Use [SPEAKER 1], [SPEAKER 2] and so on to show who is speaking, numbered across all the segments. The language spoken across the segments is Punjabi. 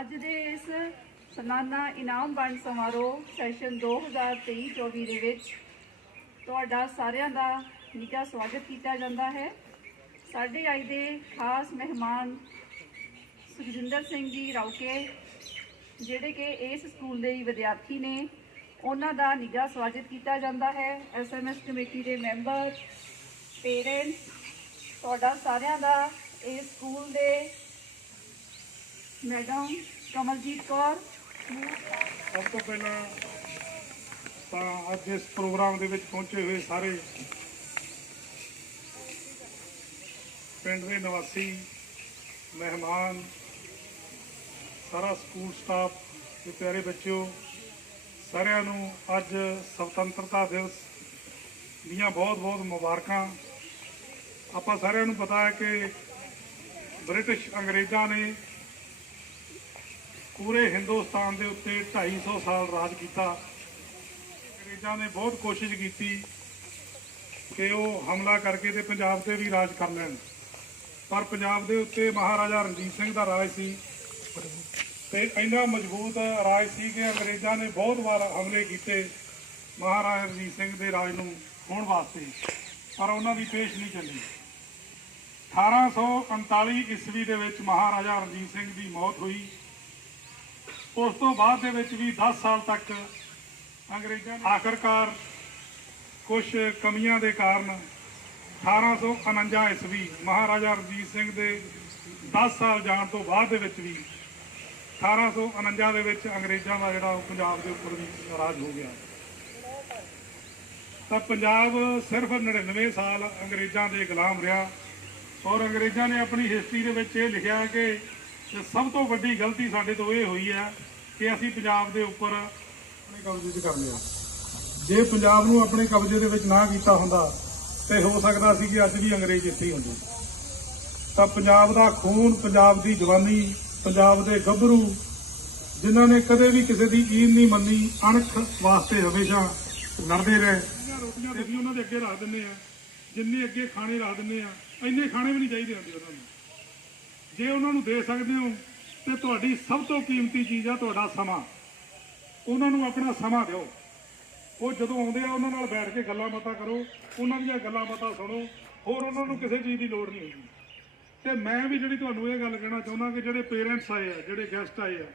[SPEAKER 1] ਅੱਜ ਦੇ ਇਸ ਸਲਾਨਾ ਇਨਾਮ ਵੰਡ ਸਮਾਰੋਹ ਸੈਸ਼ਨ 2023-24 ਦੇ ਵਿੱਚ ਤੁਹਾਡਾ ਸਾਰਿਆਂ ਦਾ ਨਿੱਘਾ ਸਵਾਗਤ ਕੀਤਾ ਜਾਂਦਾ ਹੈ। ਸਾਡੇ ਅੱਜ ਦੇ ਖਾਸ ਮਹਿਮਾਨ ਸੁਖਜਿੰਦਰ ਸਿੰਘ ਜੀ ਰੌਕੇ, ਜਿਹੜੇ ਕਿ ਇਸ ਸਕੂਲ ਦੇ ਹੀ ਵਿਦਿਆਰਥੀ ਨੇ, ਉਹਨਾਂ ਦਾ ਨਿੱਘਾ ਸਵਾਗਤ ਕੀਤਾ ਜਾਂਦਾ ਹੈ। ਐਸਐਮਐਸ ਕਮੇਟੀ ਦੇ ਮੈਂਬਰ, ਪੇਰੈਂਟਸ, ਤੁਹਾਡਾ ਸਾਰਿਆਂ ਦਾ ਇਸ ਸਕੂਲ ਦੇ ਮੈਡਮ ਕਮਲਜੀਤ ਕੌਰ।
[SPEAKER 2] ਸਭ ਤੋਂ ਪਹਿਲਾਂ ਤਾਂ ਅੱਜ ਇਸ ਪ੍ਰੋਗਰਾਮ ਦੇ ਵਿੱਚ ਪਹੁੰਚੇ ਹੋਏ ਸਾਰੇ ਪਿੰਡ ਦੇ ਨਿਵਾਸੀ, ਮਹਿਮਾਨ, ਸਾਰਾ ਸਕੂਲ ਸਟਾਫ ਤੇ ਪਿਆਰੇ ਬੱਚਿਓ, ਸਾਰਿਆਂ ਨੂੰ ਅੱਜ ਸੁਤੰਤਰਤਾ ਦਿਵਸ ਦੀਆਂ ਬਹੁਤ-ਬਹੁਤ ਮੁਬਾਰਕਾਂ। ਆਪਾਂ ਸਾਰਿਆਂ ਨੂੰ ਪਤਾ ਹੈ ਕਿ ਬ੍ਰਿਟਿਸ਼ ਅੰਗਰੇਜ਼ਾਂ ਨੇ ਪੂਰੇ ਹਿੰਦੁਸਤਾਨ ਦੇ ਉੱਤੇ 250 ਸਾਲ ਰਾਜ ਕੀਤਾ। ਅੰਗਰੇਜ਼ਾਂ ਨੇ ਬਹੁਤ ਕੋਸ਼ਿਸ਼ ਕੀਤੀ ਕਿ ਉਹ ਹਮਲਾ ਕਰਕੇ ਤੇ ਪੰਜਾਬ ਤੇ ਵੀ ਰਾਜ ਕਰ ਲੈਣ। ਪਰ ਪੰਜਾਬ ਦੇ ਉੱਤੇ ਮਹਾਰਾਜਾ ਰਣਜੀਤ ਸਿੰਘ ਦਾ ਰਾਜ ਸੀ ਤੇ ਇੰਨਾ ਮਜ਼ਬੂਤ ਰਾਜ ਸੀ ਕਿ ਅੰਗਰੇਜ਼ਾਂ ਨੇ ਬਹੁਤ ਵਾਰ ਹਮਲੇ ਕੀਤੇ ਮਹਾਰਾਜਾ ਰਣਜੀਤ ਸਿੰਘ ਦੇ ਰਾਜ ਨੂੰ ਹੋਣ ਵਾਸਤੇ। ਪਰ ਉਹਨਾਂ ਦੀ ਪੇਸ਼ ਨਹੀਂ ਚੱਲੀ। 1839 ਈਸਵੀ ਦੇ ਵਿੱਚ ਮਹਾਰਾਜਾ ਰਣਜੀਤ ਸਿੰਘ ਦੀ ਮੌਤ ਹੋਈ। ਉਸ ਤੋਂ ਬਾਅਦ ਦੇ ਵਿੱਚ ਵੀ 10 ਸਾਲ ਤੱਕ ਅੰਗਰੇਜ਼ਾਂ ਨੇ ਆਖਰਕਾਰ ਕੁਝ ਕਮੀਆਂ ਦੇ ਕਾਰਨ 1849 ਈਸਵੀ ਮਹਾਰਾਜਾ ਰਣਜੀਤ ਸਿੰਘ ਦੇ 10 ਸਾਲ ਜਾਣ ਤੋਂ ਬਾਅਦ ਦੇ ਵਿੱਚ ਵੀ 1849 ਦੇ ਵਿੱਚ ਅੰਗਰੇਜ਼ਾਂ ਦਾ ਜਿਹੜਾ ਉਹ ਪੰਜਾਬ ਦੇ ਉੱਪਰ ਵੀ ਰਾਜ ਹੋ ਗਿਆ। ਤਾਂ ਪੰਜਾਬ ਸਿਰਫ 99 ਸਾਲ ਅੰਗਰੇਜ਼ਾਂ ਦੇ ਗੁਲਾਮ ਰਿਹਾ ਔਰ ਅੰਗਰੇਜ਼ਾਂ ਨੇ ਆਪਣੀ ਹਿਸਟਰੀ ਦੇ ਵਿੱਚ ਇਹ ਲਿਖਿਆ ਕਿ ਤੇ ਸਭ ਤੋਂ ਵੱਡੀ ਗਲਤੀ ਸਾਡੇ ਤੋਂ ਇਹ ਹੋਈ ਹੈ ਕਿ ਅਸੀਂ ਪੰਜਾਬ ਦੇ ਉੱਪਰ ਆਪਣੇ ਕਬਜ਼ੇ 'ਚ ਕਰ ਲਿਆ। ਜੇ ਪੰਜਾਬ ਨੂੰ ਆਪਣੇ ਕਬਜ਼ੇ ਦੇ ਵਿੱਚ ਨਾ ਕੀਤਾ ਹੁੰਦਾ ਤੇ ਹੋ ਸਕਦਾ ਸੀ ਕਿ ਅੱਜ ਵੀ ਅੰਗਰੇਜ਼ ਇੱਥੇ ਹੀ ਹੁੰਦੇ। ਤਾਂ ਪੰਜਾਬ ਦਾ ਖੂਨ ਪੰਜਾਬ ਦੀ ਜਵਾਨੀ ਪੰਜਾਬ ਦੇ ਗੱਭਰੂ ਜਿਨ੍ਹਾਂ ਨੇ ਕਦੇ ਵੀ ਕਿਸੇ ਦੀ ਈਨ ਨਹੀਂ ਮੰਨੀ ਅਣਖ ਵਾਸਤੇ ਹਮੇਸ਼ਾ ਲੜਦੇ ਰਹੇ। ਰੋਟੀਆਂ ਅਸੀਂ ਉਹਨਾਂ ਦੇ ਅੱਗੇ ਰੱਖ ਦਿੰਦੇ ਆ ਜਿੰਨੇ ਅੱਗੇ ਖਾਣੇ ਰੱਖ ਦਿੰਦੇ ਆ ਇੰਨੇ ਖਾਣੇ ਵੀ ਨਹੀਂ ਚਾਹੀਦੇ ਹੁੰਦੇ ਉਹਨਾਂ ਨੂੰ। ਜੇ ਉਹਨਾਂ ਨੂੰ ਦੇ ਸਕਦੇ ਹੋ, ਤੇ ਤੁਹਾਡੀ ਸਭ ਤੋਂ ਕੀਮਤੀ ਚੀਜ਼ ਆ ਤੁਹਾਡਾ ਸਮਾਂ। ਉਹਨਾਂ ਨੂੰ ਆਪਣਾ ਸਮਾਂ ਦਿਓ। ਉਹ ਜਦੋਂ ਆਉਂਦੇ ਆ, ਉਹਨਾਂ ਨਾਲ ਬੈਠ ਕੇ ਗੱਲਾਂ ਬਾਤਾਂ ਕਰੋ, ਉਹਨਾਂ ਦੀਆਂ ਗੱਲਾਂ ਬਾਤਾਂ ਸੁਣੋ, ਹੋਰ ਉਹਨਾਂ ਨੂੰ ਕਿਸੇ ਚੀਜ਼ ਦੀ ਲੋੜ ਨਹੀਂ ਹੁੰਦੀ। ਤੇ ਮੈਂ ਵੀ ਜਿਹੜੀ ਤੁਹਾਨੂੰ ਇਹ ਗੱਲ ਕਹਿਣਾ ਚਾਹੁੰਦਾ ਕਿ ਜਿਹੜੇ ਪੇਰੈਂਟਸ ਆਏ ਆ, ਜਿਹੜੇ ਗੈਸਟ ਆਏ ਆ,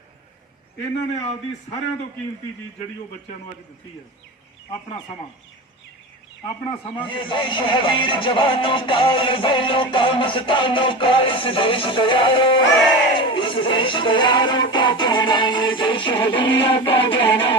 [SPEAKER 2] ਇਹਨਾਂ ਨੇ ਆਪਦੀ ਸਾਰਿਆਂ ਤੋਂ ਕੀਮਤੀ ਚੀਜ਼ ਜਿਹੜੀ ਉਹ ਬੱਚਿਆਂ ਨੂੰ ਅੱਜ ਦਿੱਤੀ ਹੈ ਆਪਣਾ ਸਮਾਂ। ਆਪਣਾ ਸਮਾਂ
[SPEAKER 3] ਦੇਸ਼ ਹੈ ਵੀਰ ਜਵਾਨੋਂ ਕਾਲ ਬੈਲੋਂ ਕਾ ਮਸਤਾਨੋਂ ਕਾ ਇਸ ਦੇਸ਼ ਤੋਂ ਯਾਰੋ ਇਸ ਦੇਸ਼ ਤੋਂ ਯਾਰੋ ਕਾ ਕਹਿਣਾ ਇਹ ਦੇਸ਼ ਹੈ ਦੁਨੀਆ ਕਾ ਕਹਿਣਾ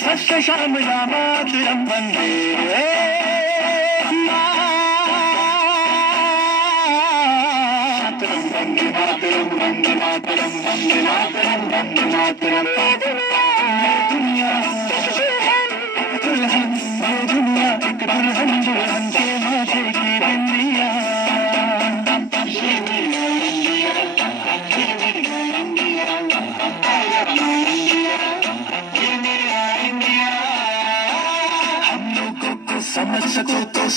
[SPEAKER 3] సస్యశ్యామలామాతురం వందే మాతరం వందే మాతరం వందే మాతరం వందే మాతరం వందే మాతరం దునియా దుల్హన్ దునియా దుల్హన్ దుల్హన్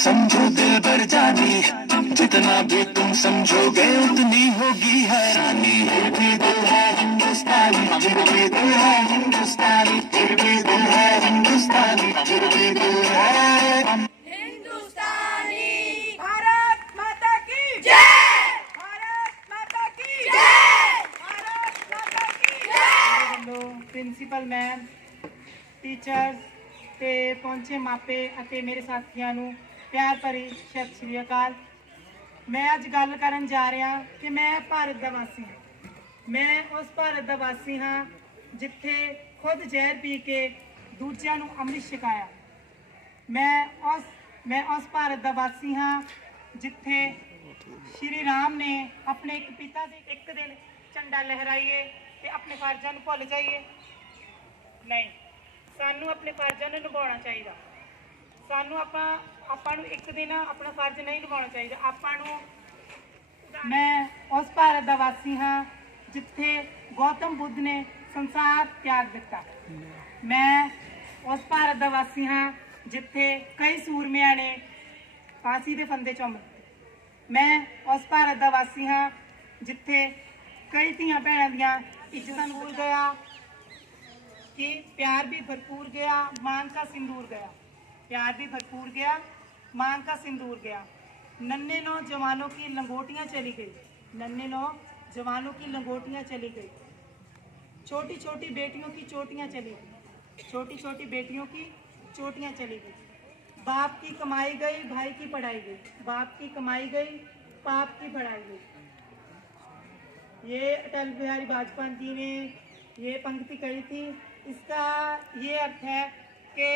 [SPEAKER 3] समझो दिल भर जानी जितना भी तुम समझोगे उतनी होगी हैरानी फिर भी दिल है हिंदुस्तानी फिर भी दिल है हिंदुस्तानी फिर भी दिल है हिंदुस्तानी फिर भी दिल है
[SPEAKER 4] भारत माता की जय भारत माता की जय भारत माता की ਜੈ ਵੱਲੋਂ ਪ੍ਰਿੰਸੀਪਲ ਮੈਮ ਟੀਚਰਸ ਤੇ ਪਹੁੰਚੇ ਮਾਪੇ ਅਤੇ ਮੇਰੇ ਸਾਥੀਆਂ ਨੂੰ ਪਿਆਰ ਭਰੀ ਸਤਿ ਸ਼੍ਰੀ ਅਕਾਲ। ਮੈਂ ਅੱਜ ਗੱਲ ਕਰਨ ਜਾ ਰਿਹਾ ਕਿ ਮੈਂ ਭਾਰਤ ਦਾ ਵਾਸੀ ਹਾਂ। ਮੈਂ ਉਸ ਭਾਰਤ ਦਾ ਵਾਸੀ ਹਾਂ ਜਿੱਥੇ ਖੁਦ ਜ਼ਹਿਰ ਪੀ ਕੇ ਦੂਜਿਆਂ ਨੂੰ ਅੰਮ੍ਰਿਤ ਛਕਾਇਆ। ਮੈਂ ਉਸ ਮੈਂ ਉਸ ਭਾਰਤ ਦਾ ਵਾਸੀ ਹਾਂ ਜਿੱਥੇ ਸ਼੍ਰੀ ਰਾਮ ਨੇ ਆਪਣੇ ਇੱਕ ਪਿਤਾ ਦੇ ਇੱਕ ਦਿਨ ਝੰਡਾ ਲਹਿਰਾਈਏ ਤੇ ਆਪਣੇ ਫਰਜ਼ਾਂ ਨੂੰ ਭੁੱਲ ਜਾਈਏ। ਨਹੀਂ, ਸਾਨੂੰ ਆਪਣੇ ਫਰਜ਼ਾਂ ਨੂੰ ਨਿਭਾਉਣਾ ਚਾਹੀਦਾ। ਸਾਨੂੰ ਆਪਾਂ ਆਪਾਂ ਨੂੰ ਇੱਕ ਦਿਨ ਆਪਣਾ ਫਰਜ਼ ਨਹੀਂ ਨਿਭਾਉਣਾ ਚਾਹੀਦਾ। ਆਪਾਂ ਨੂੰ ਮੈਂ ਉਸ ਭਾਰਤ ਦਾ ਵਾਸੀ ਹਾਂ, ਜਿੱਥੇ ਗੌਤਮ ਬੁੱਧ ਨੇ ਸੰਸਾਰ ਤਿਆਗ ਦਿੱਤਾ। ਮੈਂ ਉਸ ਭਾਰਤ ਦਾ ਵਾਸੀ ਹਾਂ, ਜਿੱਥੇ ਕਈ ਸੂਰਮਿਆਂ ਨੇ ਫਾਂਸੀ ਦੇ ਫੰਦੇ ਚੁੰਮ ਮੈਂ ਉਸ ਭਾਰਤ ਦਾ ਵਾਸੀ ਹਾਂ, ਜਿੱਥੇ ਕਈ ਧੀਆਂ ਭੈਣਾਂ ਦੀਆਂ ਇੱਜ਼ਤਾਂ ਨੂੰ ਭੁੱਲ ਗਿਆ, ਕਿ ਪਿਆਰ ਵੀ ਭਰਪੂਰ ਗਿਆ ਮਾਨ ਦਾ ਸਿੰਦੂਰ ਗਿਆ। प्यार भी भरपूर गया, मांग का सिंदूर गया। नन्हे नौ जवानों की लंगोटियाँ चली गई। नन्हे नौ जवानों की लंगोटियाँ चली गई। छोटी छोटी बेटियों की चोटियाँ चली गई। छोटी छोटी बेटियों की चोटियाँ चली गई। बाप की कमाई गई, भाई की पढ़ाई गई। बाप की कमाई गई, पाप की पढ़ाई गई। ये अटल बिहारी वाजपेयी जी ने ये पंक्ति कही थी। इसका ये अर्थ है कि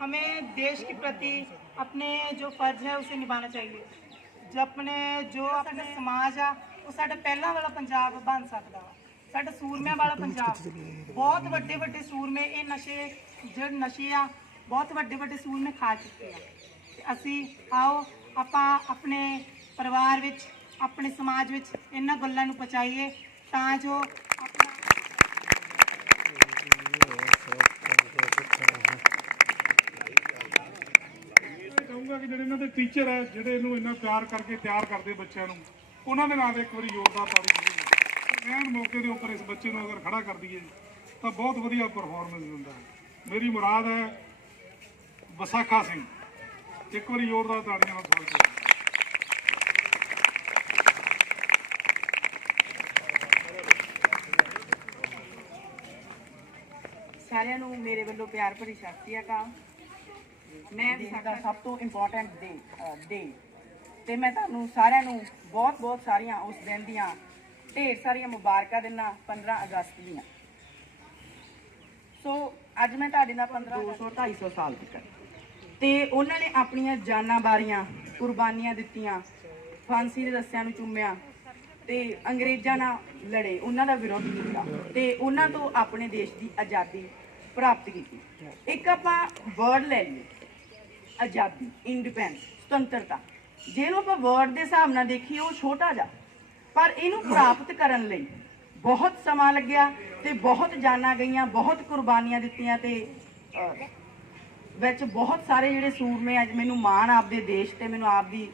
[SPEAKER 4] हमें देश के प्रति अपने जो फर्ज है उसे निभाना चाहिए जो अपने जो अपने समाज ਆ ਉਹ ਸਾਡਾ ਪਹਿਲਾਂ ਵਾਲਾ ਪੰਜਾਬ ਬਣ ਸਕਦਾ ਵਾ ਸਾਡਾ ਸੂਰਮਿਆਂ ਵਾਲਾ ਪੰਜਾਬ ਬਹੁਤ ਵੱਡੇ ਵੱਡੇ ਸੂਰਮੇ ਇਹ ਨਸ਼ੇ ਜਿਹੜੇ ਨਸ਼ੇ ਆ ਬਹੁਤ ਵੱਡੇ ਵੱਡੇ ਸੂਰਮੇ ਖਾ ਚੁੱਕੇ ਆ ਤੇ ਅਸੀਂ ਆਓ ਆਪਾਂ ਆਪਣੇ ਪਰਿਵਾਰ ਵਿੱਚ ਆਪਣੇ ਸਮਾਜ ਵਿੱਚ ਇਹਨਾਂ ਗੱਲਾਂ ਨੂੰ ਪਹੁੰਚਾਈਏ ਤਾਂ ਜੋ ਆਪਣਾ
[SPEAKER 2] ਕਿ ਜਿਹੜੇ ਇਹਨਾਂ ਦੇ ਟੀਚਰ ਹੈ, ਜਿਹੜੇ ਇਹਨੂੰ ਇੰਨਾ ਪਿਆਰ ਕਰਕੇ ਤਿਆਰ ਕਰਦੇ ਬੱਚਿਆਂ ਨੂੰ, ਉਹਨਾਂ ਦੇ ਨਾਂ ਤੇ ਇੱਕ ਵਾਰੀ ਜ਼ੋਰਦਾਰ ਤਾੜੀ ਐਨ ਮੌਕੇ ਦੇ ਉੱਪਰ ਇਸ ਬੱਚੇ ਨੂੰ ਅਗਰ ਖੜਾ ਕਰ ਦਈਏ, ਤਾਂ ਬਹੁਤ ਵਧੀਆ ਪਰਫਾਰਮੈਂਸ ਦਿੰਦਾ ਹੈ। ਮੇਰੀ ਮੁਰਾਦ ਹੈ ਵਿਸਾਖਾ ਸਿੰਘ। ਇੱਕ ਵਾਰੀ ਜ਼ੋਰਦਾਰ ਤਾੜੀਆਂ ਨਾਲ ਸਵਾਗਤ ਕਰੋ
[SPEAKER 5] ਸਾਰਿਆਂ ਨੂੰ ਮੇਰੇ ਵੱਲੋਂ ਪਿਆਰ ਭਰੀ ਸਤਿ ਸ਼੍ਰੀ ਅਕਾਲ। ਮੈਂ ਦਾ ਸਭ ਤੋਂ ਇੰਪੋਰਟੈਂਟ ਡੇ ਡੇ ਤੇ ਮੈਂ ਤੁਹਾਨੂੰ ਸਾਰਿਆਂ ਨੂੰ ਬਹੁਤ ਬਹੁਤ ਸਾਰੀਆਂ ਉਸ ਦਿਨ ਦੀਆਂ ਢੇਰ ਸਾਰੀਆਂ ਮੁਬਾਰਕਾਂ ਦਿੰਦਾ 15 ਅਗਸਤ ਦੀਆਂ। ਸੋ ਅੱਜ ਮੈਂ ਤੁਹਾਡੇ ਨਾਲ 15 200 250 ਸਾਲ ਤੱਕ ਤੇ ਉਹਨਾਂ ਨੇ ਆਪਣੀਆਂ ਜਾਨਾਂ ਬਾਰੀਆਂ ਕੁਰਬਾਨੀਆਂ ਦਿੱਤੀਆਂ ਫਾਂਸੀ ਦੇ ਰੱਸਿਆਂ ਨੂੰ ਚੁੰਮਿਆ ਤੇ ਅੰਗਰੇਜ਼ਾਂ ਨਾਲ ਲੜੇ ਉਹਨਾਂ ਦਾ ਵਿਰੋਧ ਕੀਤਾ ਤੇ ਉਹਨਾਂ ਤੋਂ ਆਪਣੇ ਦੇਸ਼ ਦੀ ਆਜ਼ਾਦੀ ਪ੍ਰਾਪਤ ਕੀਤੀ। ਇੱਕ ਆਪਾਂ ਵਰਡ ਲੈ ਲਈਏ। ਆਜ਼ਾਦੀ ਇੰਡੀਪੈਂਡੈਂਸ ਸੁਤੰਤਰਤਾ। ਜਿਹਨੂੰ ਆਪਾਂ ਵਰਡ ਦੇ ਹਿਸਾਬ ਨਾਲ ਦੇਖੀਏ, ਉਹ ਛੋਟਾ ਜਿਹਾ। ਪਰ ਇਹਨੂੰ ਪ੍ਰਾਪਤ ਕਰਨ ਲਈ ਬਹੁਤ ਸਮਾਂ ਲੱਗਿਆ ਤੇ ਬਹੁਤ ਜਾਨਾਂ ਗਈਆਂ, ਬਹੁਤ ਕੁਰਬਾਨੀਆਂ ਦਿੱਤੀਆਂ ਤੇ ਵਿੱਚ ਬਹੁਤ ਸਾਰੇ ਜਿਹੜੇ ਸੂਰਮੇ ਅੱਜ ਮੈਨੂੰ ਮਾਣ ਆਪਦੇ ਦੇਸ਼ ਤੇ, ਮੈਨੂੰ ਆਪਦੀ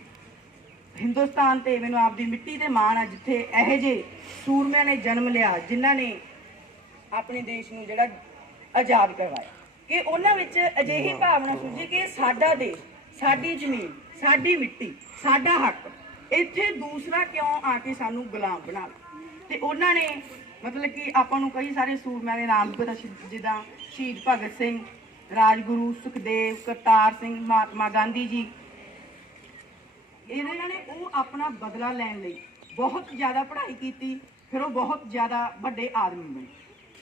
[SPEAKER 5] ਹਿੰਦੁਸਤਾਨ ਤੇ, ਮੈਨੂੰ ਆਪਦੀ ਮਿੱਟੀ ਤੇ ਮਾਣ ਆ, ਜਿੱਥੇ ਇਹੋ ਜਿਹੇ ਸੂਰਮਿਆਂ ਨੇ ਜਨਮ ਲਿਆ, ਜਿਨ੍ਹਾਂ ਨੇ ਆਪਣੇ ਦੇਸ਼ ਨੂੰ ਜਿਹੜਾ ਆਜ਼ਾਦ ਕਰਵਾਇਆ। ਕਿ ਉਹਨਾਂ ਵਿੱਚ ਅਜਿਹੀ ਭਾਵਨਾ ਸੁਝੀ ਕਿ ਇਹ ਸਾਡਾ ਦੇਸ਼ ਸਾਡੀ ਜ਼ਮੀਨ ਸਾਡੀ ਮਿੱਟੀ ਸਾਡਾ ਹੱਕ ਇੱਥੇ ਦੂਸਰਾ ਕਿਉਂ ਆ ਕੇ ਸਾਨੂੰ ਗੁਲਾਮ ਬਣਾ ਤੇ ਉਹਨਾਂ ਨੇ ਮਤਲਬ ਕਿ ਆਪਾਂ ਨੂੰ ਕਈ ਸਾਰੇ ਸੂਰਮਿਆਂ ਦੇ ਨਾਮ ਪਤਾ ਜਿੱਦਾਂ ਸ਼ਹੀਦ ਭਗਤ ਸਿੰਘ ਰਾਜਗੁਰੂ ਸੁਖਦੇਵ ਕਰਤਾਰ ਸਿੰਘ ਮਹਾਤਮਾ ਗਾਂਧੀ ਜੀ। ਇਹਨਾਂ ਨੇ ਉਹ ਆਪਣਾ ਬਦਲਾ ਲੈਣ ਲਈ ਬਹੁਤ ਜ਼ਿਆਦਾ ਪੜ੍ਹਾਈ ਕੀਤੀ ਫਿਰ ਉਹ ਬਹੁਤ ਜ਼ਿਆਦਾ ਵੱਡੇ ਆਦਮੀ ਬਣੇ।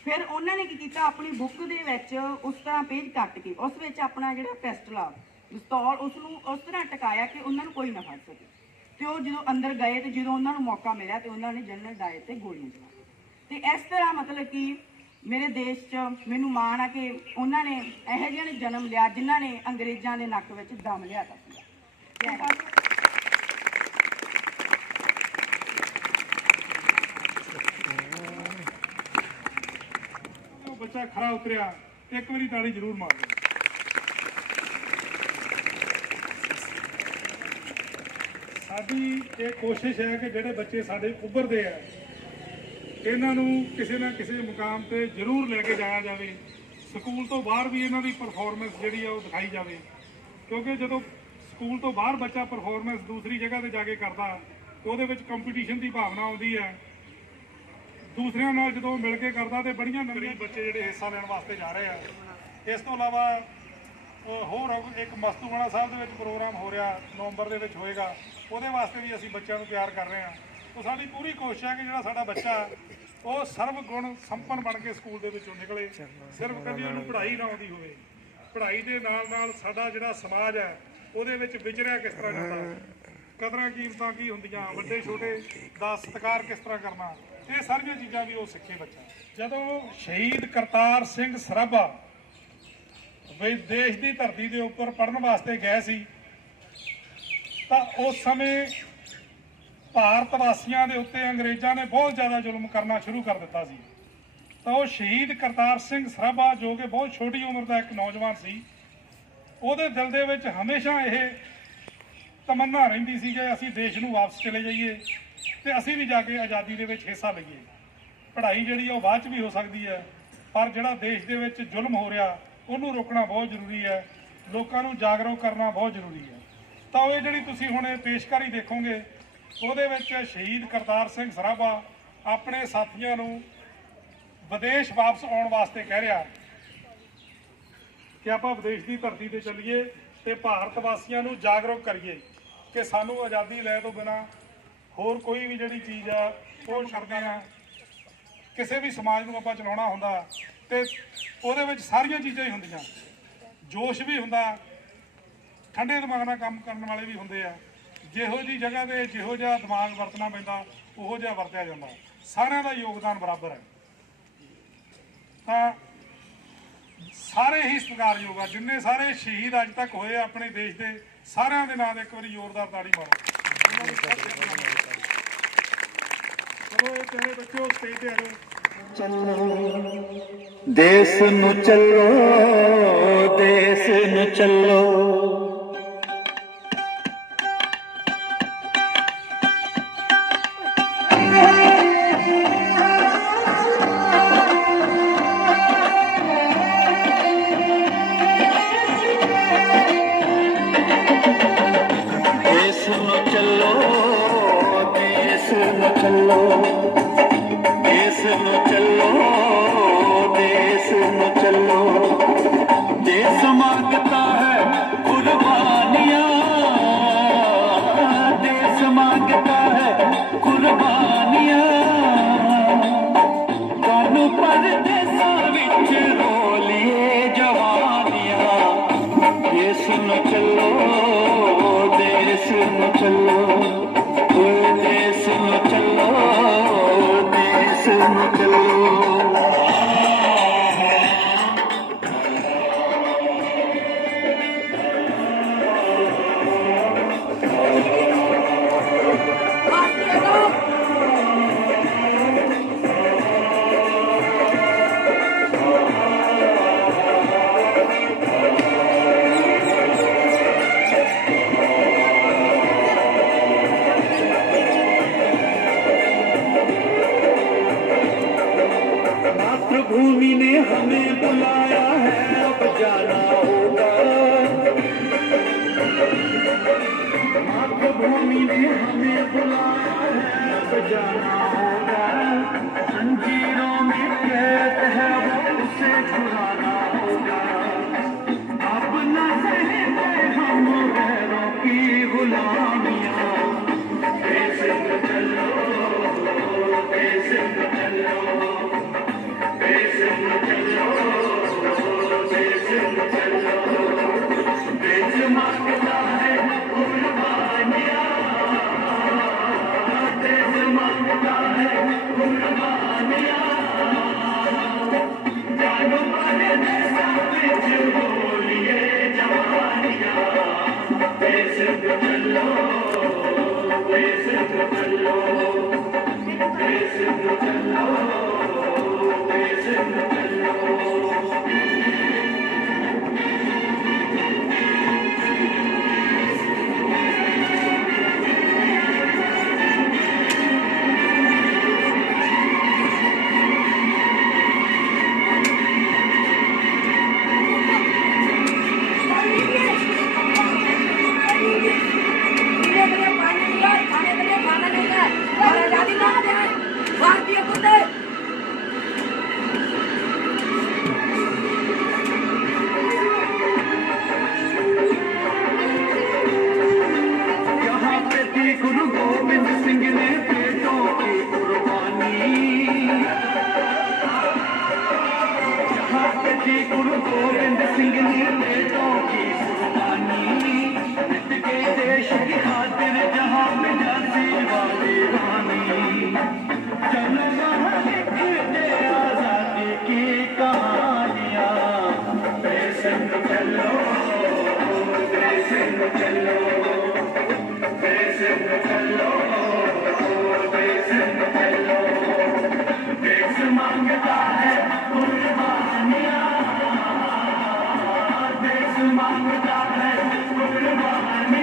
[SPEAKER 5] ਫਿਰ ਉਹਨਾਂ ਨੇ ਕੀ ਕੀਤਾ? ਆਪਣੀ ਬੁੱਕ ਦੇ ਵਿੱਚ ਉਸ ਤਰ੍ਹਾਂ ਪੇਜ ਕੱਟ ਕੇ, ਉਸ ਵਿੱਚ ਆਪਣਾ ਜਿਹੜਾ ਪਿਸਟਲ ਆ, ਪਿਸਤੌਲ ਉਸ ਨੂੰ ਉਸ ਤਰ੍ਹਾਂ ਟਿਕਾਇਆ ਕਿ ਉਹਨਾਂ ਨੂੰ ਕੋਈ ਨਾ ਫੜ ਸਕੇ। ਤੇ ਉਹ ਜਦੋਂ ਅੰਦਰ ਗਏ ਤੇ ਜਦੋਂ ਉਹਨਾਂ ਨੂੰ ਮੌਕਾ ਮਿਲਿਆ ਤੇ ਉਹਨਾਂ ਨੇ ਜਨਰਲ ਡਾਇਰ ਤੇ ਗੋਲੀਆਂ ਚਲਾਈਆਂ ਤੇ ਇਸ ਤਰ੍ਹਾਂ ਮਤਲਬ ਕਿ ਮੇਰੇ ਦੇਸ਼ 'ਚ ਮੈਨੂੰ ਮਾਣ ਆ ਕਿ ਉਹਨਾਂ ਨੇ ਇਹੋ ਜਿਹਿਆਂ ਨੇ ਜਨਮ ਲਿਆ ਜਿਨ੍ਹਾਂ ਨੇ ਅੰਗਰੇਜ਼ਾਂ ਦੇ ਨੱਕ ਵਿੱਚ ਦਮ ਲਿਆਤਾ ਸੀ
[SPEAKER 2] ਬੱਚਾ ਖਰਾ ਉਤਰਿਆ, ਇੱਕ ਵਾਰੀ ਤਾੜੀ ਜ਼ਰੂਰ ਮਾਰ ਦਿਓ। ਸਾਡੀ ਇਹ ਕੋਸ਼ਿਸ਼ ਹੈ ਕਿ ਜਿਹੜੇ ਬੱਚੇ ਸਾਡੇ ਉੱਭਰਦੇ ਆ, ਇਹਨਾਂ ਨੂੰ ਕਿਸੇ ਨਾ ਕਿਸੇ ਮੁਕਾਮ ਤੇ ਜ਼ਰੂਰ ਲੈ ਕੇ ਜਾਇਆ ਜਾਵੇ। ਸਕੂਲ ਤੋਂ ਬਾਹਰ ਵੀ ਇਹਨਾਂ ਦੀ ਪਰਫਾਰਮੈਂਸ ਜਿਹੜੀ ਆ ਉਹ ਦਿਖਾਈ ਜਾਵੇ। ਕਿਉਂਕਿ ਜਦੋਂ ਸਕੂਲ ਤੋਂ ਬਾਹਰ ਬੱਚਾ ਪਰਫਾਰਮੈਂਸ ਦੂਸਰੀ ਜਗ੍ਹਾ ਤੇ ਜਾ ਕੇ ਕਰਦਾ, ਉਹਦੇ ਵਿੱਚ ਕੰਪੀਟੀਸ਼ਨ ਦੀ ਭਾਵਨਾ ਆਉਂਦੀ ਹੈ। ਦੂਸਰਿਆਂ ਨਾਲ ਜਦੋਂ ਮਿਲ ਕੇ ਕਰਦਾ ਤੇ ਬੜੀਆਂ ਨਵੀਆਂ ਬੱਚੇ ਜਿਹੜੇ ਹਿੱਸਾ ਲੈਣ ਵਾਸਤੇ ਜਾ ਰਹੇ ਆ, ਇਸ ਤੋਂ ਇਲਾਵਾ ਹੋਰ ਇੱਕ ਮਸਤੂਆਣਾ ਸਾਹਿਬ ਦੇ ਵਿੱਚ ਪ੍ਰੋਗਰਾਮ ਹੋ ਰਿਹਾ, ਨਵੰਬਰ ਦੇ ਵਿੱਚ ਹੋਏਗਾ, ਉਹਦੇ ਵਾਸਤੇ ਵੀ ਅਸੀਂ ਬੱਚਿਆਂ ਨੂੰ ਤਿਆਰ ਕਰ ਰਹੇ ਹਾਂ। ਉਹ ਸਾਡੀ ਪੂਰੀ ਕੋਸ਼ਿਸ਼ ਹੈ ਕਿ ਜਿਹੜਾ ਸਾਡਾ ਬੱਚਾ, ਉਹ ਸਰਵ ਗੁਣ ਸੰਪੰਨ ਬਣ ਕੇ ਸਕੂਲ ਦੇ ਵਿੱਚੋਂ ਨਿਕਲੇ, ਸਿਰਫ ਕਦੀ ਉਹਨੂੰ ਪੜ੍ਹਾਈ ਨਾ ਆਉਂਦੀ ਹੋਵੇ। ਪੜ੍ਹਾਈ ਦੇ ਨਾਲ ਨਾਲ ਸਾਡਾ ਜਿਹੜਾ ਸਮਾਜ ਹੈ, ਉਹਦੇ ਵਿੱਚ ਵਿਚਰਿਆ ਕਿਸ ਤਰ੍ਹਾਂ ਜਾਂਦਾ? ਕਦਰਾਂ ਕੀਮਤਾਂ ਕੀ ਹੁੰਦੀਆਂ, ਵੱਡੇ, ਛੋਟੇ, ਦਾ ਸਤਿਕਾਰ ਕਿਸ ਤਰ੍ਹਾਂ ਕਰਨਾ, ਇਹ ਸਾਰੀਆਂ ਚੀਜ਼ਾਂ ਵੀ ਉਹ ਸਿੱਖੇ ਬੱਚਾ। ਜਦੋਂ ਸ਼ਹੀਦ ਕਰਤਾਰ ਸਿੰਘ ਸਰਾਭਾ ਵੀ ਦੇਸ਼ ਦੀ ਧਰਤੀ ਦੇ ਉੱਪਰ ਪੜਨ ਵਾਸਤੇ ਗਏ ਸੀ, ਤਾਂ ਉਸ ਸਮੇਂ ਭਾਰਤ ਵਾਸੀਆਂ ਦੇ ਉੱਤੇ ਅੰਗਰੇਜ਼ਾਂ ਨੇ ਬਹੁਤ ਜ਼ਿਆਦਾ ਜ਼ੁਲਮ ਕਰਨਾ ਸ਼ੁਰੂ ਕਰ ਦਿੱਤਾ ਸੀ। ਤਾਂ ਉਹ ਸ਼ਹੀਦ ਕਰਤਾਰ ਸਿੰਘ ਸਰਾਭਾ, ਜੋ ਕਿ ਬਹੁਤ ਛੋਟੀ ਉਮਰ ਦਾ ਇੱਕ ਨੌਜਵਾਨ ਸੀ, ਉਹਦੇ ਦਿਲ ਦੇ ਵਿੱਚ ਹਮੇਸ਼ਾ ਇਹ ਤਮੰਨਾ ਰਹਿੰਦੀ ਸੀ ਕਿ ਅਸੀਂ ਦੇਸ਼ ਨੂੰ ਵਾਪਸ ਚਲੇ ਜਾਈਏ ਤੇ ਅਸੀਂ ਵੀ ਜਾ ਕੇ ਆਜ਼ਾਦੀ ਦੇ ਵਿੱਚ ਹਿੱਸਾ ਲਈਏ। ਪੜ੍ਹਾਈ ਜਿਹੜੀ ਉਹ ਬਾਅਦ ਚ ਵੀ ਹੋ ਸਕਦੀ ਹੈ ਪਰ ਜਿਹੜਾ ਦੇਸ਼ ਦੇ ਵਿੱਚ ਜ਼ੁਲਮ ਹੋ ਰਿਹਾ, ਉਹਨੂੰ ਰੋਕਣਾ ਬਹੁਤ ਜ਼ਰੂਰੀ ਹੈ ਲੋਕਾਂ ਨੂੰ ਜਾਗਰੂਕ ਕਰਨਾ ਬਹੁਤ ਜ਼ਰੂਰੀ ਹੈ ਤਾਂ ਉਹ ਜਿਹੜੀ ਤੁਸੀਂ ਹੁਣ ਇਹ ਪੇਸ਼ਕਾਰੀ ਦੇਖੋਗੇ, ਉਹਦੇ ਵਿੱਚ ਸ਼ਹੀਦ ਕਰਤਾਰ ਸਿੰਘ ਸਰਾਭਾ ਆਪਣੇ ਸਾਥੀਆਂ ਨੂੰ ਵਿਦੇਸ਼ ਵਾਪਸ ਆਉਣ ਵਾਸਤੇ ਕਹਿ ਰਿਹਾ। ਕਿ ਆਪਾਂ ਵਿਦੇਸ਼ ਦੀ ਧਰਤੀ ਤੇ ਚੱਲੀਏ ਤੇ ਭਾਰਤ ਵਾਸੀਆਂ ਨੂੰ ਜਾਗਰੂਕ ਕਰੀਏ। ਕਿ ਸਾਨੂੰ ਆਜ਼ਾਦੀ ਲੈ ਤੋਂ ਬਿਨਾ ਹੋਰ ਕੋਈ ਵੀ ਜਿਹੜੀ ਚੀਜ਼ ਆ, ਉਹ ਛੱਡਦੇ ਆ ਕਿਸੇ ਵੀ ਸਮਾਜ ਨੂੰ ਆਪਾਂ ਚਲਾਉਣਾ ਹੁੰਦਾ ਤੇ ਉਹਦੇ ਵਿੱਚ ਸਾਰੀਆਂ ਚੀਜ਼ਾਂ ਹੀ ਹੁੰਦੀਆਂ। ਜੋਸ਼ ਵੀ ਹੁੰਦਾ, ਠੰਡੇ ਦਿਮਾਗ ਨਾਲ ਕੰਮ ਕਰਨ ਵਾਲੇ ਵੀ ਹੁੰਦੇ ਆ। ਜਿਹੋ ਜੀ ਜਗ੍ਹਾ ਤੇ ਜਿਹੋ ਜਿਹਾ ਦਿਮਾਗ ਵਰਤਣਾ ਪੈਂਦਾ, ਉਹੋ ਜਿਹਾ ਵਰਤਿਆ ਜਾਂਦਾ। ਸਾਰਿਆਂ ਦਾ ਯੋਗਦਾਨ ਬਰਾਬਰ ਹੈ। ਤਾਂ ਸਾਰੇ ਹੀ ਸਤਿਕਾਰਯੋਗ ਆ। ਜਿੰਨੇ ਸਾਰੇ ਸ਼ਹੀਦ ਅੱਜ ਤੱਕ ਹੋਏ ਆ ਆਪਣੇ ਦੇਸ਼ ਦੇ ਸਾਰਿਆਂ ਦੇ ਨਾਂ ਦੇ ਇੱਕ ਵਾਰੀ ਜ਼ੋਰਦਾਰ ਤਾੜੀ ਮਾਰੋ। ਉਹਨਾਂ ਚਲੋ ਇਹ ਪਿਆਰੇ ਬੱਚਿਓ ਸਟੇਜ ਤੇ ਆ ਜਾਓ।
[SPEAKER 3] ਦੇਸ ਨੂੰ ਚੱਲੋ, ਦੇਸ ਨੂੰ ਚੱਲੋ। ਦੇਸ मातृभूमि ने हमें बुलाया है, अब जाना होगा। मातृभूमि ने हमें बुलाया है, अब जाना होगा। जंजीरों में कैद है उसे छुड़ाना my you, I'm
[SPEAKER 1] a man.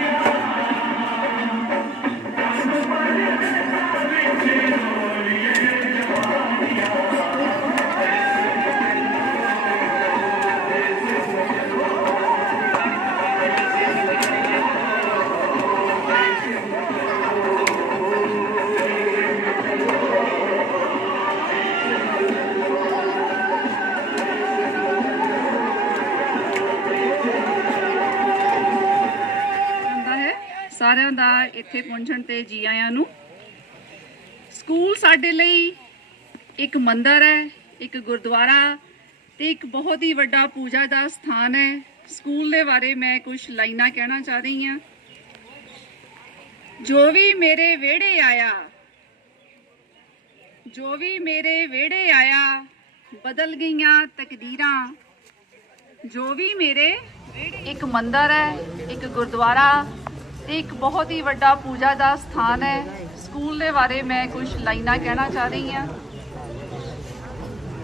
[SPEAKER 1] ਇੱਥੇ ਪਹੁੰਚਣ ਤੇ ਜੀ ਆਇਆਂ ਨੂੰ। ਸਕੂਲ ਸਾਡੇ ਲਈ ਇੱਕ ਮੰਦਿਰ ਹੈ, ਇੱਕ ਗੁਰਦੁਆਰਾ ਤੇ ਇੱਕ ਬਹੁਤ ਹੀ ਵੱਡਾ ਪੂਜਾ ਦਾ ਸਥਾਨ ਹੈ। ਸਕੂਲ ਦੇ ਬਾਰੇ ਮੈਂ ਕੁਝ ਲਾਈਨਾਂ ਕਹਿਣਾ ਚਾਹ ਰਹੀ ਹਾਂ। ਜੋ ਵੀ ਮੇਰੇ ਵਿਹੜੇ ਆਇਆ, ਜੋ ਵੀ ਮੇਰੇ ਵਿਹੜੇ ਆਇਆ, ਬਦਲ ਗਈਆਂ ਤਕਦੀਰਾਂ। ਜੋ ਵੀ ਮੇਰੇ ਇੱਕ ਮੰਦਿਰ ਹੈ, ਇੱਕ ਗੁਰਦੁਆਰਾ ਇੱਕ ਬਹੁਤ ਹੀ ਵੱਡਾ ਪੂਜਾ ਦਾ ਸਥਾਨ ਹੈ। ਸਕੂਲ ਦੇ ਬਾਰੇ ਮੈਂ ਕੁਝ ਲਾਈਨਾਂ ਕਹਿਣਾ ਚਾਹ ਰਹੀ ਹਾਂ।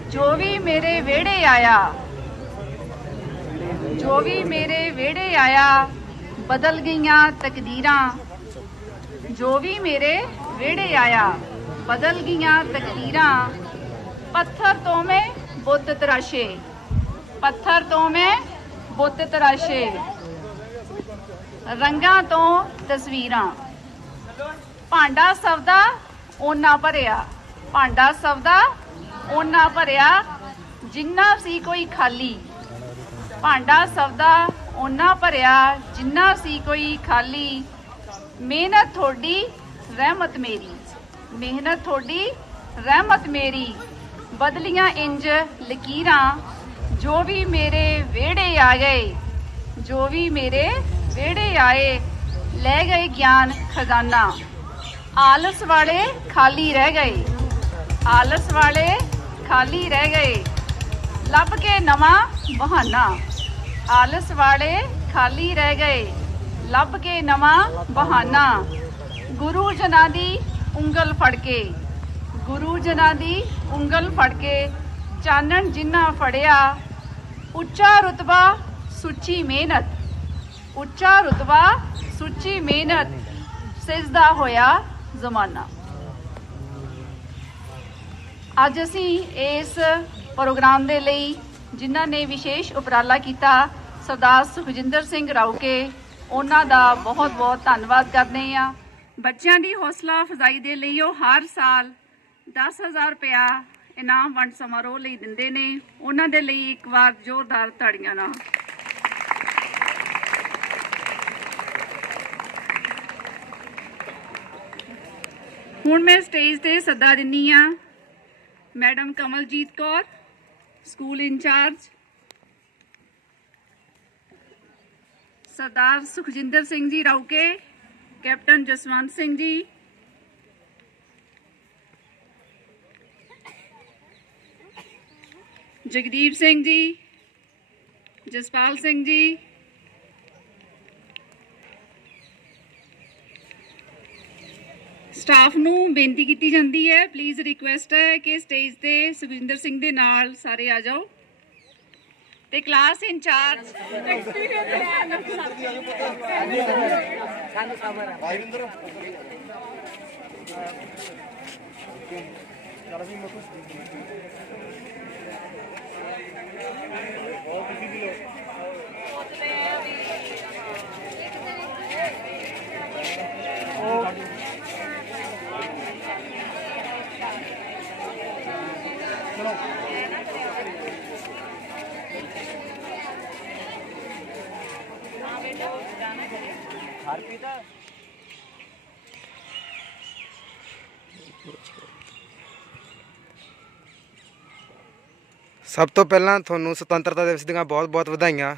[SPEAKER 1] ਜੋ ਵੀ ਮੇਰੇ ਵਿਹੜੇ ਆਇਆ, ਜੋ ਵੀ ਮੇਰੇ ਵਿਹੜੇ ਆਇਆ, ਬਦਲ ਗਈਆਂ ਤਕਦੀਰਾਂ। ਜੋ ਵੀ ਮੇਰੇ ਵਿਹੜੇ ਆਇਆ, ਬਦਲ ਗਈਆਂ ਤਕਦੀਰਾਂ। ਪੱਥਰ ਤੋਂ ਮੈਂ ਬੁੱਤ ਤਰਾਸ਼ੇ, ਪੱਥਰ ਤੋਂ ਮੈਂ ਬੁੱਤ ਤਰਾਸ਼ੇ। ਰੰਗਾਂ ਤੋਂ ਤਸਵੀਰਾਂ। ਭਾਂਡਾ ਸਬਦਾ ਓਨਾ ਭਰਿਆ। ਭਾਂਡਾ ਸਬਦਾ ਓਨਾ ਭਰਿਆ, ਜਿੰਨਾ ਸੀ ਕੋਈ ਖਾਲੀ। ਭਾਂਡਾ ਸਬਦਾ ਓਨਾ ਭਰਿਆ, ਜਿੰਨਾ ਸੀ ਕੋਈ ਖਾਲੀ। ਮਿਹਨਤ ਤੁਹਾਡੀ ਰਹਿਮਤ ਮੇਰੀ। ਮਿਹਨਤ ਤੁਹਾਡੀ ਰਹਿਮਤ ਮੇਰੀ। ਬਦਲੀਆਂ ਇੰਜ ਲਕੀਰਾਂ, ਜੋ ਵੀ ਮੇਰੇ ਵਿਹੜੇ ਆ ਗਏ, ਜੋ ਵੀ ਮੇਰੇ ਵਿਹੜੇ ਆਏ, ਲੈ ਗਏ ਗਿਆਨ ਖਜ਼ਾਨਾ। ਆਲਸ ਵਾਲੇ ਖਾਲੀ ਰਹਿ ਗਏ। ਆਲਸ ਵਾਲੇ ਖਾਲੀ ਰਹਿ ਗਏ। ਲੱਭ ਕੇ ਨਵਾਂ ਬਹਾਨਾ। ਆਲਸ ਵਾਲੇ ਖਾਲੀ ਰਹਿ ਗਏ। ਲੱਭ ਕੇ ਨਵਾਂ ਬਹਾਨਾ। ਗੁਰੂ ਜਨਾਂ ਦੀ ਉਂਗਲ ਫੜ ਕੇ। ਗੁਰੂ ਜਨਾਂ ਦੀ ਉਂਗਲ ਫੜ ਕੇ ਚਾਨਣ ਜਿੰਨਾ ਫੜਿਆ। ਉੱਚਾ ਰੁਤਬਾ ਸੁੱਚੀ ਮਿਹਨਤ। ਉੱਚਾ ਰੁਤਬਾ ਸੁੱਚੀ ਮਿਹਨਤ ਸਿਜਦਾ ਹੋਇਆ ਜ਼ਮਾਨਾ। ਅੱਜ ਅਸੀਂ ਇਸ ਪ੍ਰੋਗਰਾਮ ਦੇ ਲਈ ਜਿਨ੍ਹਾਂ ਨੇ ਵਿਸ਼ੇਸ਼ ਉਪਰਾਲਾ ਕੀਤਾ, ਸਰਦਾਰ ਸੁਖਜਿੰਦਰ ਸਿੰਘ ਰਾਉਕੇ ਉਹਨਾਂ ਦਾ ਬਹੁਤ-ਬਹੁਤ ਧੰਨਵਾਦ ਕਰਦੇ ਹਾਂ। ਬੱਚਿਆਂ ਦੀ ਹੌਸਲਾ ਅਫਜ਼ਾਈ ਦੇ ਲਈ ਉਹ ਹਰ ਸਾਲ 10000 ਰੁਪਇਆ ਇਨਾਮ ਵੰਡ ਸਮਾਰੋਹ ਲਈ ਦਿੰਦੇ ਨੇ। ਉਹਨਾਂ ਦੇ ਲਈ ਇੱਕ ਵਾਰ ਜ਼ੋਰਦਾਰ ਤਾੜੀਆਂ ਨਾਲ। ਹੁਣ ਮੈਂ ਸਟੇਜ ਤੇ ਸੱਦਾ ਦਿੰਨੀ ਆ madam Kamaljeet Kaur, school incharge, Sardar Sukhjinder Singh ji Rauke captain Jaswant Singh ji, Jagdeep Singh ji, Jaspal Singh ji staff ਨੂੰ ਬੇਨਤੀ ਕੀਤੀ ਜਾਂਦੀ ਹੈ। ਪਲੀਜ਼ ਰਿਕੁਐਸਟ ਹੈ ਕਿ ਸਟੇਜ ਤੇ ਸੁਖਜਿੰਦਰ ਸਿੰਘ ਦੇ ਨਾਲ ਸਾਰੇ ਆ ਜਾਓ। ਤੇ ਕਲਾਸ ਇੰਚਾਰਜ
[SPEAKER 6] ਸਭ ਤੋਂ ਪਹਿਲਾਂ ਤੁਹਾਨੂੰ ਸੁਤੰਤਰਤਾ ਦਿਵਸ ਦੀਆਂ ਬਹੁਤ-ਬਹੁਤ ਵਧਾਈਆਂ।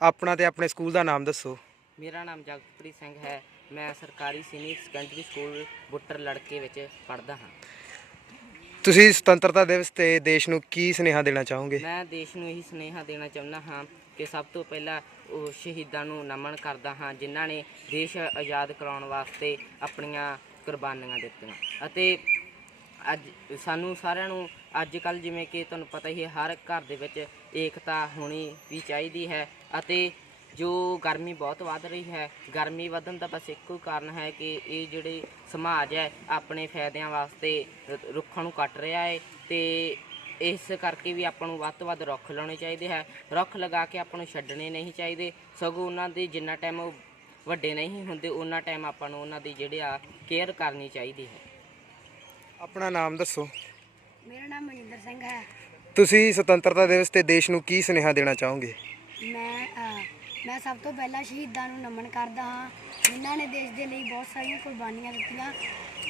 [SPEAKER 6] ਆਪਣਾ ਤੇ ਆਪਣੇ ਸਕੂਲ ਦਾ ਨਾਮ ਦੱਸੋ।
[SPEAKER 7] ਮੇਰਾ ਨਾਮ ਜਗਤਪ੍ਰੀਤ ਸਿੰਘ ਹੈ। ਮੈਂ ਸਰਕਾਰੀ ਸੀਨੀਅਰ ਸੈਕੰਡਰੀ ਸਕੂਲ ਬੁੱਟਰ ਲੜਕੇ ਵਿੱਚ ਪੜ੍ਹਦਾ ਹਾਂ।
[SPEAKER 6] ਤੁਸੀਂ ਸੁਤੰਤਰਤਾ ਦਿਵਸ ਤੇ ਦੇਸ਼ ਨੂੰ ਕੀ ਸੁਨੇਹਾ ਦੇਣਾ ਚਾਹੋਗੇ?
[SPEAKER 7] ਮੈਂ ਦੇਸ਼ ਨੂੰ ਇਹੀ ਸੁਨੇਹਾ ਦੇਣਾ ਚਾਹੁੰਦਾ ਹਾਂ ਕਿ ਸਭ ਤੋਂ ਪਹਿਲਾਂ ਉਹ ਸ਼ਹੀਦਾਂ ਨੂੰ ਨਮਨ ਕਰਦਾ ਹਾਂ, ਜਿਨ੍ਹਾਂ ਨੇ ਦੇਸ਼ ਆਜ਼ਾਦ ਕਰਾਉਣ ਵਾਸਤੇ ਆਪਣੀਆਂ ਕੁਰਬਾਨੀਆਂ ਦਿੱਤੀਆਂ। ਅਤੇ ਅੱਜ ਸਾਨੂੰ ਸਾਰਿਆਂ ਨੂੰ ਅੱਜ ਕੱਲ ਜਿਵੇਂ ਕਿ ਤੁਹਾਨੂੰ ਪਤਾ ਹੀ ਹੈ, ਹਰ ਘਰ ਦੇ ਵਿੱਚ ਏਕਤਾ ਹੋਣੀ ਵੀ ਚਾਹੀਦੀ ਹੈ ਅਤੇ ਜੋ ਗਰਮੀ ਬਹੁਤ ਵੱਧ ਰਹੀ ਹੈ, ਗਰਮੀ ਵਧਣ ਦਾ ਬਸ ਇੱਕੋ ਹੀ ਕਾਰਨ ਹੈ ਕਿ ਇਹ ਜਿਹੜੇ ਸਮਾਜ ਹੈ, ਆਪਣੇ ਫਾਇਦਿਆਂ ਵਾਸਤੇ ਰੁੱਖਾਂ ਨੂੰ ਕੱਟ ਰਿਹਾ ਹੈ ਤੇ ਇਸ ਕਰਕੇ ਵੀ ਆਪਾਂ ਨੂੰ ਵੱਧ ਤੋਂ ਵੱਧ ਰੁੱਖ ਲਾਉਣੇ ਚਾਹੀਦੇ ਹੈ। ਰੁੱਖ ਲਗਾ ਕੇ ਆਪਾਂ ਨੂੰ ਛੱਡਣੇ ਨਹੀਂ ਚਾਹੀਦੇ। ਸਗੋਂ ਉਹਨਾਂ ਦੀ ਜਿੰਨਾ ਟਾਈਮ ਉਹ ਵੱਡੇ ਨਹੀਂ ਹੁੰਦੇ ਉਹਨਾਂ ਟਾਈਮ ਆਪਾਂ ਨੂੰ ਉਹਨਾਂ ਦੀ ਜਿਹੜੇ ਆ ਕੇਅਰ ਕਰਨੀ ਚਾਹੀਦੀ ਹੈ।
[SPEAKER 6] ਆਪਣਾ ਨਾਮ ਦੱਸੋ।
[SPEAKER 8] ਮੇਰਾ ਨਾਮ ਮਨਿੰਦਰ ਸਿੰਘ ਹੈ।
[SPEAKER 6] ਤੁਸੀਂ ਸੁਤੰਤਰਤਾ ਦਿਵਸ ਤੇ ਦੇਸ਼ ਨੂੰ ਕੀ ਸੁਨੇਹਾ ਦੇਣਾ ਚਾਹੋਗੇ?
[SPEAKER 8] ਮੈਂ ਮੈਂ ਸਭ ਤੋਂ ਪਹਿਲਾਂ ਸ਼ਹੀਦਾਂ ਨੂੰ ਨਮਨ ਕਰਦਾ ਹਾਂ ਜਿਨ੍ਹਾਂ ਨੇ ਦੇਸ਼ ਦੇ ਲਈ ਬਹੁਤ ਸਾਰੀਆਂ ਕੁਰਬਾਨੀਆਂ ਦਿੱਤੀਆਂ।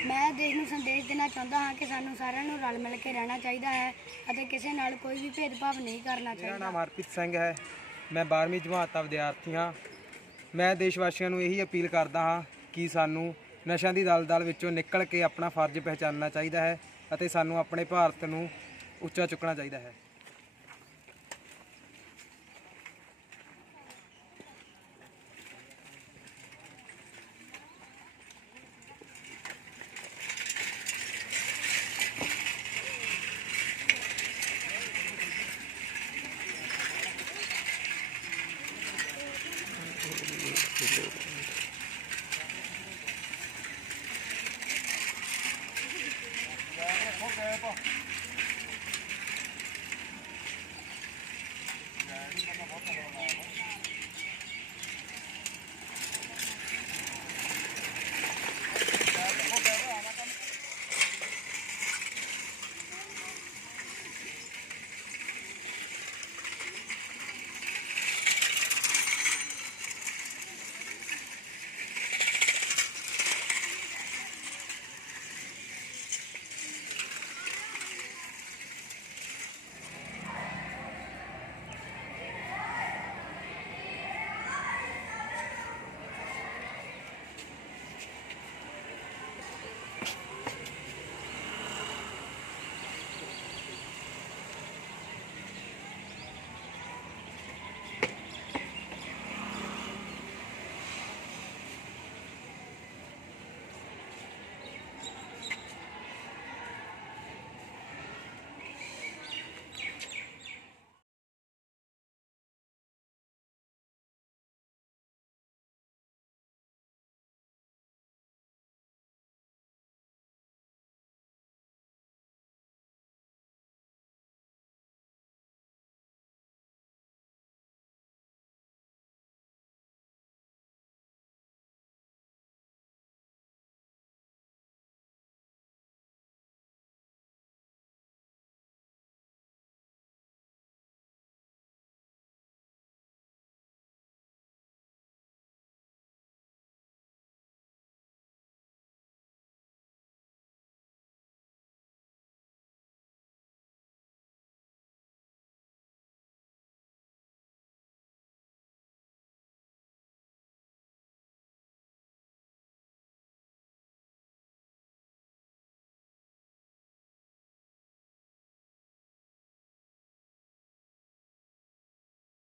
[SPEAKER 8] ਮੈਂ ਦੇਸ਼ ਨੂੰ ਸੰਦੇਸ਼ ਦੇਣਾ ਚਾਹੁੰਦਾ ਹਾਂ ਕਿ ਸਾਨੂੰ ਸਾਰਿਆਂ ਨੂੰ ਰਲ ਮਿਲ ਕੇ ਰਹਿਣਾ ਚਾਹੀਦਾ ਹੈ ਅਤੇ ਕਿਸੇ ਨਾਲ ਕੋਈ ਵੀ ਭੇਦਭਾਵ ਨਹੀਂ ਕਰਨਾ
[SPEAKER 6] ਮੇਰਾ
[SPEAKER 8] ਚਾਹੀਦਾ।
[SPEAKER 6] ਨਾਮ ਹਰਪ੍ਰੀਤ ਸਿੰਘ ਹੈ। ਮੈਂ 12ਵੀਂ ਜਮਾਤ ਦਾ ਵਿਦਿਆਰਥੀ ਹਾਂ। ਮੈਂ ਦੇਸ਼ ਵਾਸੀਆਂ ਨੂੰ ਇਹੀ ਅਪੀਲ ਕਰਦਾ ਹਾਂ ਕਿ ਸਾਨੂੰ ਨਸ਼ਿਆਂ ਦੀ ਦਲਦਲ ਵਿੱਚੋਂ ਨਿਕਲ ਕੇ ਆਪਣਾ ਫਰਜ਼ ਪਹਿਚਾਨਣਾ ਚਾਹੀਦਾ ਹੈ ਅਤੇ ਸਾਨੂੰ ਆਪਣੇ ਭਾਰਤ ਨੂੰ ਉੱਚਾ ਚੁੱਕਣਾ ਚਾਹੀਦਾ ਹੈ।